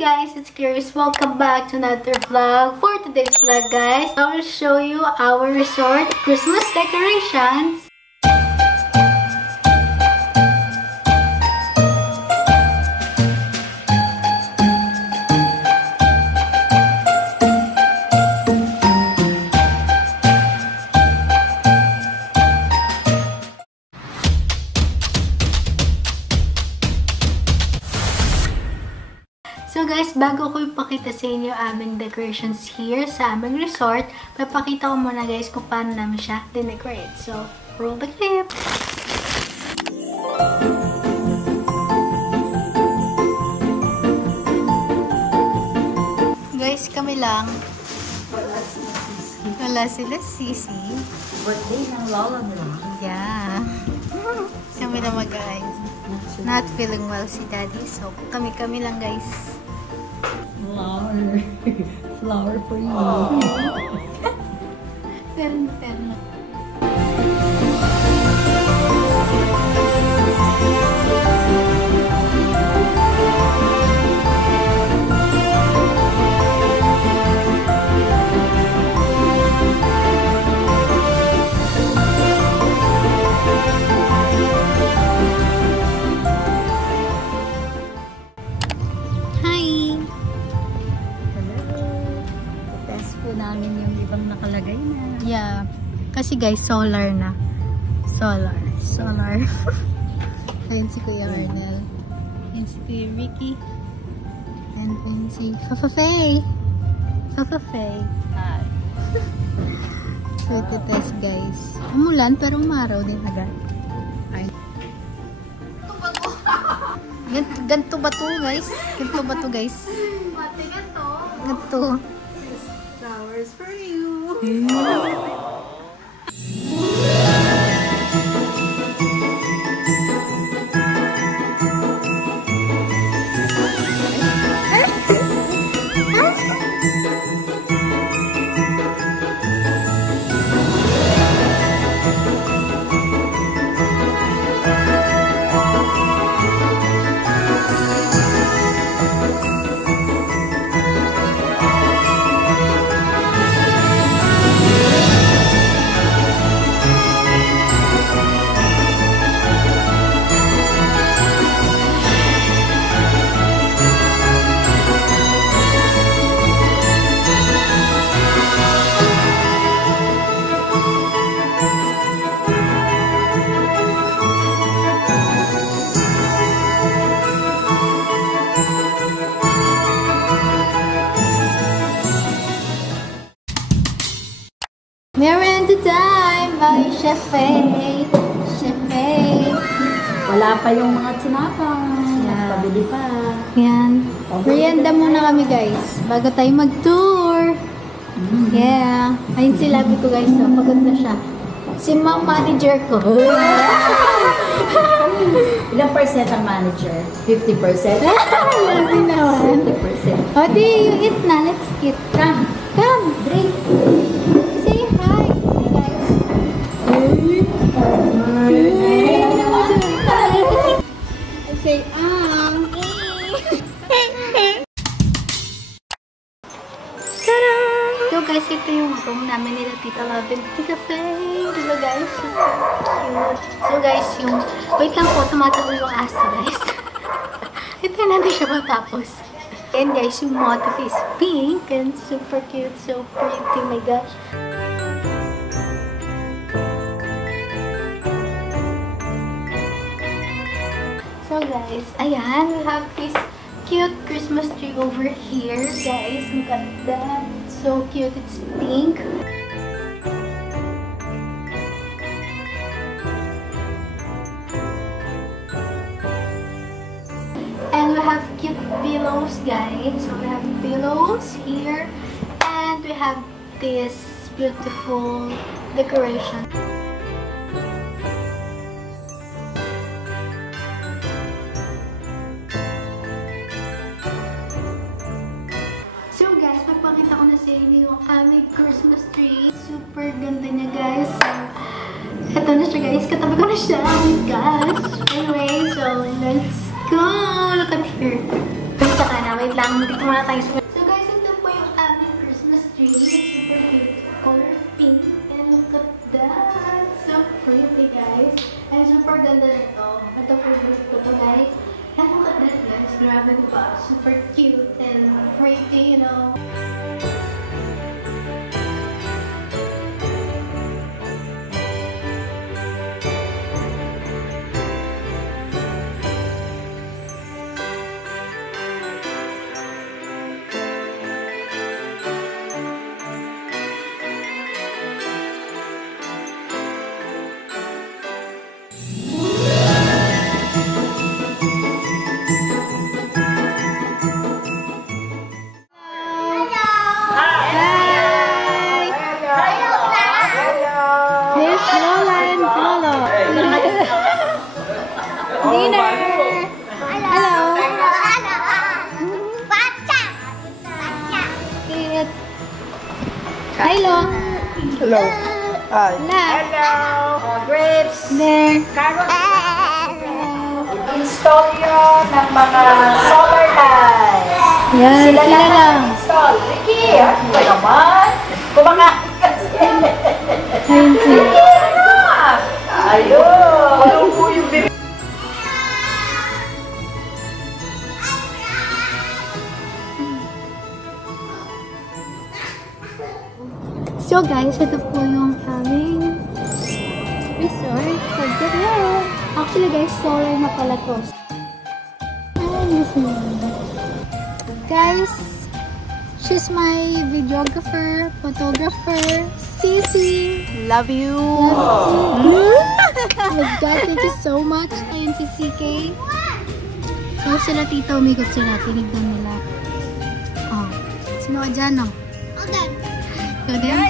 guys, it's Klariz. Welcome back to another vlog. For today's vlog, guys, I will show you our resort Christmas decorations. So guys, bago ko ipakita sa inyo aming decorations here sa aming resort, papakita ko muna guys kung paano namin siya din-decorate. So, roll the clip! Guys, kami lang. Wala sila sisi. Birthday ng lola nila. Yeah. Kami naman guys. Not feeling well si daddy. So, kami lang guys. Flower for you. Ten. Namin yung ibang nakalagay na. Yeah. Kasi guys, solar na. Solar. Ayun si Kuya Arnel. Ayun si Kuya Ricky. And ayun si Faye. Hi. So, ito test guys. Umulan pero umaraw din agad. Ay. Ganto ba to guys? Ganto ba to guys? Mati ganto. Ganto. Flowers for you. Merienda time! Ay, Chef Faye! Wala pa yung mga tinapay. Yeah. Pabili pa. Yan. Merienda muna kami guys. Bago tayo mag-tour. Yeah. Ayun si Labi ko guys. So, pagod na siya. Si ma'am manager ko. Ilang percent ang manager? 50%? Labi naman. 50%. O di, you eat na. Let's eat. Come. Drink. Say hi. Say, So guys, ito yung room namin nila Tita Love and Tita Faye. Diba guys? Super cute. So guys, yung... Wait lang po, tumatalo yung aso guys. Ito natin siya matapos. And guys, yung motif is pink and super cute. So pretty, my gosh. So guys, ayan, we have this cute Christmas tree over here, guys. Look at that. So cute. It's pink. And we have cute pillows, guys. So we have pillows here. And we have this beautiful decoration. So guys, papakita ko na sa inyo yung aming Christmas tree. Super ganda niya guys. Ito na siya guys. Katabi ko na siya. Oh my gosh. Anyway, so let's go. Look at here. Punta ka na. Wait lang. Dito muna tayo sa... So guys, ito po yung aming Christmas tree. Super cute. Color pink. And look at that. So pretty, guys. And super ganda nito. Ito po yung gusto ko, guys. And look at that, guys. Grabe ba? Super cute and pretty, you know. Hello. Hello. Hi. Hello. Grapes. There. Carrots. Install yun ng mga solar lights. Yan, sila lang. Install. Ricky, ano ba naman? Kumakain kasi. Ayun sila. Ayun. Walang po yung bibig. So guys, ito po yung aming resort for the day. Actually guys, solar na pala to. Guys, she's my videographer, photographer, Sisi. Love you. Love you. Oh my God, thank you so much. Ayun si CK. So sila tita, umikot sila. Tinignan nila. Oh, sino ka dyan, no? So then,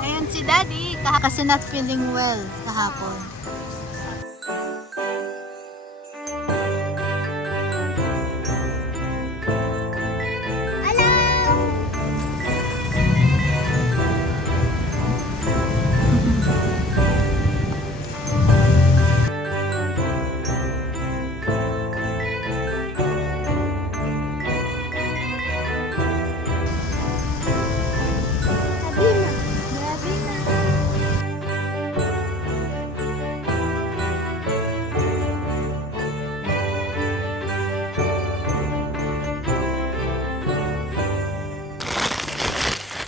ayun si Daddy, kasi not feeling well kahapon.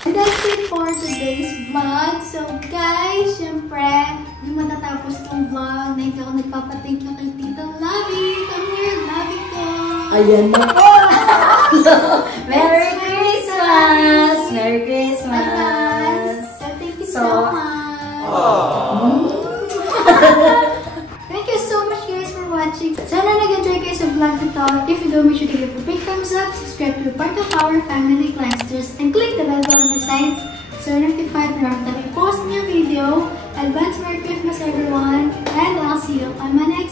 And that's it for today's vlog. So guys, syempre, di matatapos tong vlog na hindi ako nagpapathank you kay Tita Lavi. Come here, Lavi ko! Ayan na po! Merry Christmas! watching. Sana nag-enjoy kayo sa vlog na to. If you do, make sure to give a big thumbs up, subscribe to be part of our family Clangsters, and click the bell button besides so you're notified whenever we post a new video. Advance Merry Christmas everyone, and I'll see you on my next